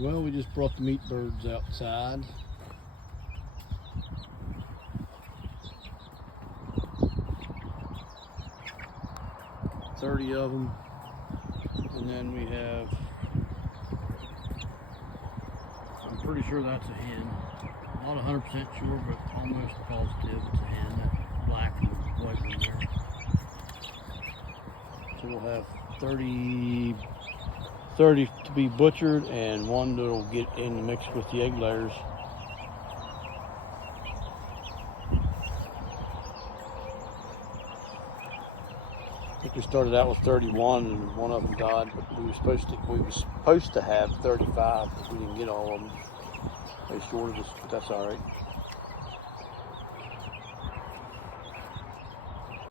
Well, we just brought the meat birds outside. $30 of them, and then we have, I'm pretty sure that's a hen. Not 100% sure, but almost positive it's a hen. That black and white one there. So we'll have 30 to be butchered, and one that'll get in the mix with the egg layers. I think we started out with 31, and one of them died, but we were supposed to have 35, but we didn't get all of them. They shorted us, but that's all right.